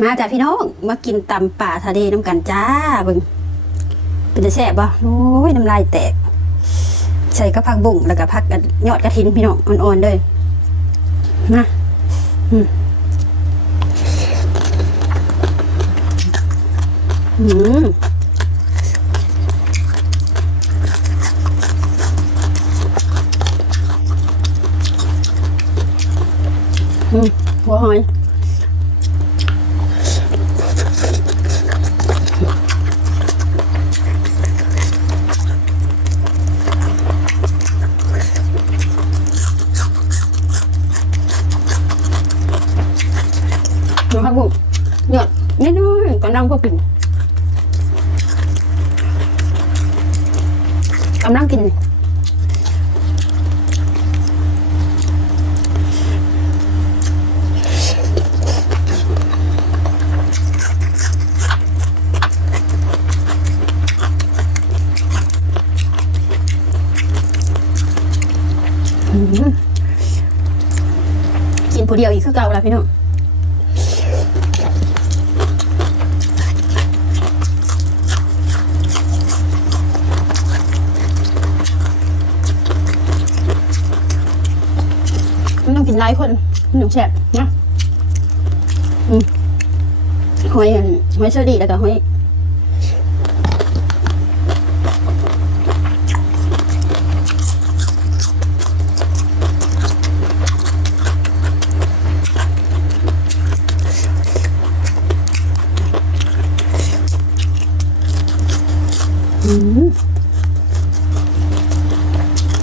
มาจากพี่น้องมากินตำป่าทะเลน้ำกันจ้าเบิ่งเป็นจะแซ่บบ่โอ้ยน้ำลายแตกใส่กระพักบุ้งแล้วก็พักยอดกระถินพี่น้องอ่อนๆเลยมาหัวหอยนะครับผมหยอดนิดนึงกำลังพอกินกำลังกินกินผู้เดียวอีกคือเก่าแล้วพี่น้องมันต้องกินหลายคนมันถึงแซ่บนะหอยเชอรี่แล้วก็หอย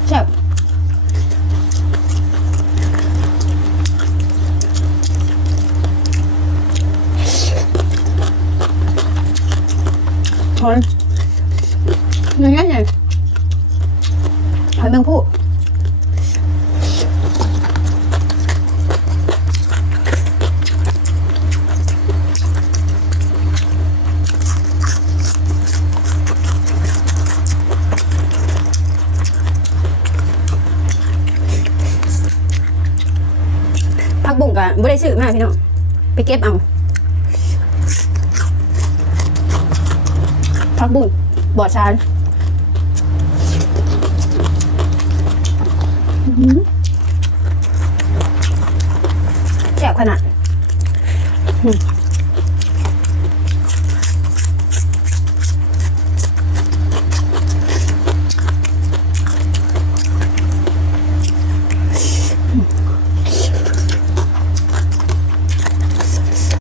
แซ่บหอยยังไงเนี่ยหอยแมงผู้ผักบุ้งกันไม่ได้ซื้อมาพี่น้องไปเก็บเอาผักบุ้งบอดชานแซ่บขนาด